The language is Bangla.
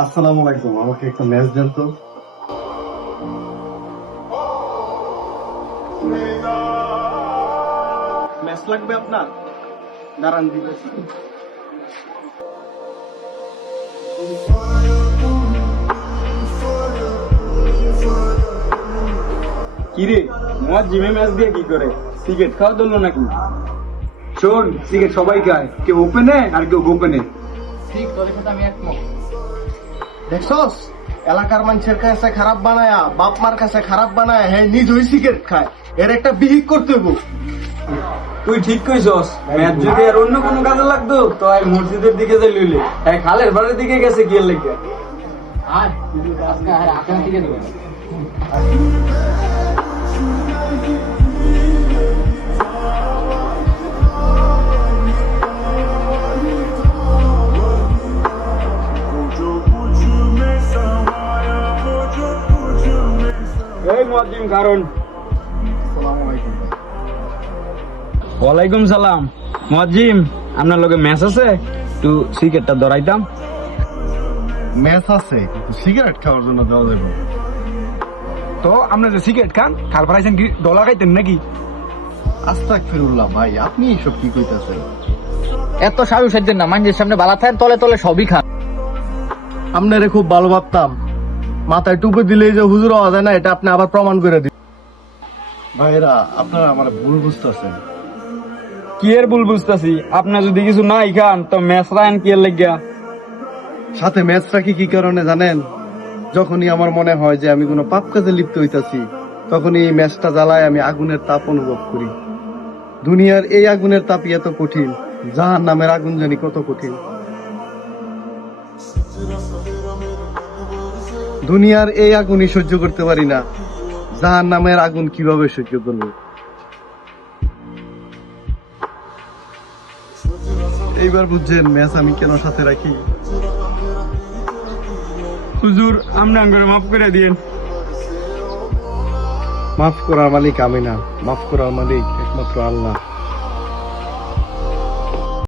আসসালামু আলাইকুম, আমাকে একটা ম্যাচ দেন তো। ম্যাচ লাগবে আপনার? দাঁড়ান দিতেছি। কিরে তোমার জিমে ম্যাচ দিয়ে কি করে? সিগারেট খাওয়া ধরলো নাকি? শোন, সিগারেট সবাই খায়, কেউ ওপেনে আর কেউ গোপনে। ঠিক তোদের সাথে আমি একমত। দেখছস, এলাকার মানুষের কাছে খারাপ বানায়া, বাপ মার কাছে খারাপ বানায়া, হ্যাঁ নিজেই সিগারেট খায়। এর একটা বিহিত করতে হবো। তুই ঠিক কইছস, ম্যাচ যদি আর অন্য কোনো কাজে লাগতো তো আর মসজিদের দিকে যাই লইলে, হ্যাঁ খালের বাড়ির দিকে গেছে কি লেগে। আর আজকে আর আপনার দিকে দেবো। এই মুয়াজ্জিম কারণ। আসসালামু আলাইকুম। ওয়ালাইকুম সালাম। মুয়াজ্জিম, আপনার লগে ম্যাচ আছে, একটু সিগারেটটা ধরাইতাম। ম্যাচ আছে, সিগারেট খাওয়ার জন্য দেওয়া যাবে। তো আপনি যে সিগারেট খান, খাল পাড়াইছেন কি ডলা খাইতেন নাকি? আস্তাগফিরুল্লাহ ভাই, আপনি এসব কি কইতাছেন? এত সাহস এর না, মানুষের সামনে বালা থাকেন, তলে তলে সবই খান। আপনারে খুব ভালো ভাবতাম, মাথায় টুপি দিলেই যে হুজুর হওয়া যায় না, এটা আপনি আবার প্রমাণ করে দিন। ভাইরা, আপনারা আমার ভুল বুঝতেছেন। কি এর ভুল বুঝতাছি? আপনার যদি কিছু নাই খান তো ম্যাচ রায়ন কি এর লাগিয়া? সাথে ম্যাচ রাখি কি কারণে জানেন? যখনই আমার মনে হয় যে আমি কোনো পাপ কাজে লিপ্ত হইতাছি, তখনই এই ম্যাচটা জ্বালায় আমি আগুনের তাপ অনুভব করি। দুনিয়ার এই আগুনের তাপই এত কঠিন, জাহান নামের আগুন জানি কত কঠিন। দুনিয়ার এই আগুনই সহ্য করতে পারি না, জাহান নামের আগুন কিভাবে সহ্য করবো? এইবার বুঝছেন ম্যাচ আমি কেন সাথে রাখি। হুজুর, আপনি আঙ্গুরে মাফ করে দিয়েন। মাফ করার মালিক আমি না, মাফ করার মালিক একমাত্র আল্লাহ।